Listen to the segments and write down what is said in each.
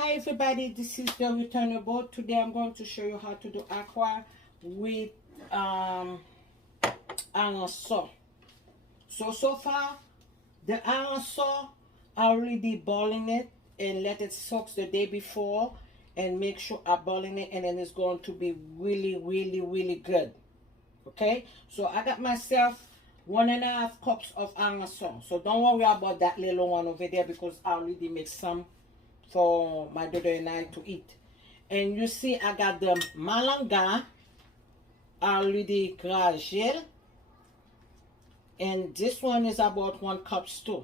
Hi everybody, this is the returnable. Today I'm going to show you how to do aqua with iron saw. So far the iron saw I already boiling it and let it soak the day before and make sure I boiling it, and then it's going to be really good. Okay, so I got myself 1.5 cups of iron saw. So don't worry about that little one over there because I already made some for my daughter and I to eat. And you see I got the malanga already gragel, and this one is about 1 cup too.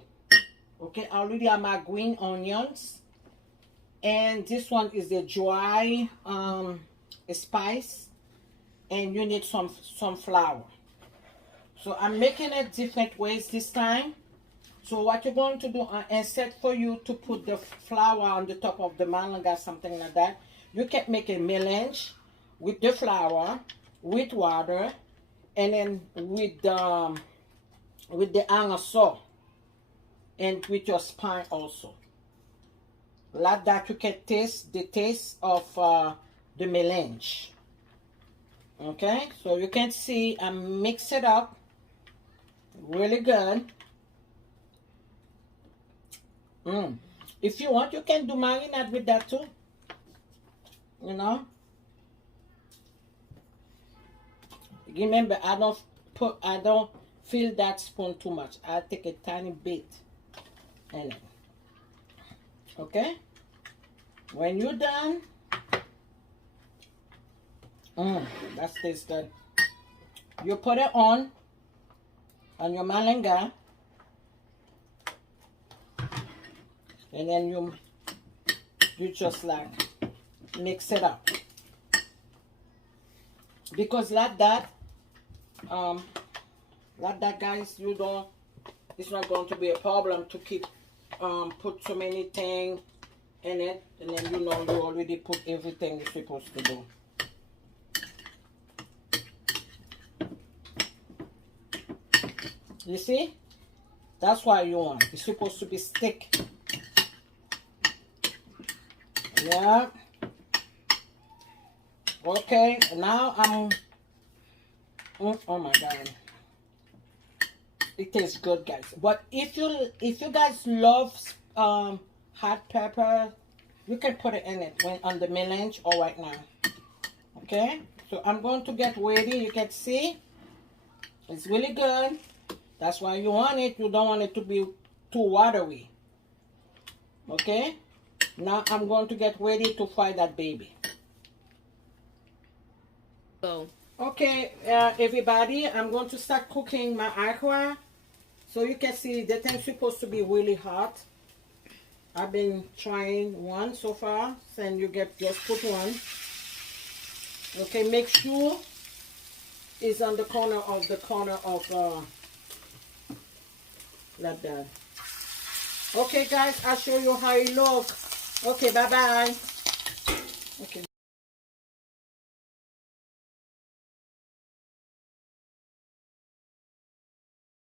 Okay, I already have my green onions, and this one is the dry spice, and you need some flour. So I'm making it different ways this time. So what you're going to do, instead for you to put the flour on the top of the malanga, something like that, you can make a melange with the flour, with water, and then with the iron saw, and with your spine also. Like that you can taste the taste of the melange. Okay, so you can see I mix it up really good. If you want, you can do marinade with that too. You know. Remember, I don't fill that spoon too much. I take a tiny bit in it. Okay. When you're done, that tastes good. You put it on your malanga. And then you just like mix it up, because like that guys, it's not going to be a problem to keep put so many things in it, and then you already put everything you're supposed to do. You see, that's why you want it's supposed to be stick. Yeah. Okay, now oh my god, it tastes good, guys. But if you guys love hot pepper, you can put it in it when on the melange or right now. Okay, so I'm going to get ready. You can see it's really good. That's why you want it. You don't want it to be too watery. Okay, now I'm going to get ready to fry that baby. Okay, everybody, I'm going to start cooking my aqua. So you can see the thing's supposed to be really hot. I've been trying one so far, and you just put one. Okay, make sure it's on the corner of like that. Okay guys, I'll show you how it looks. Okay, bye bye. Okay.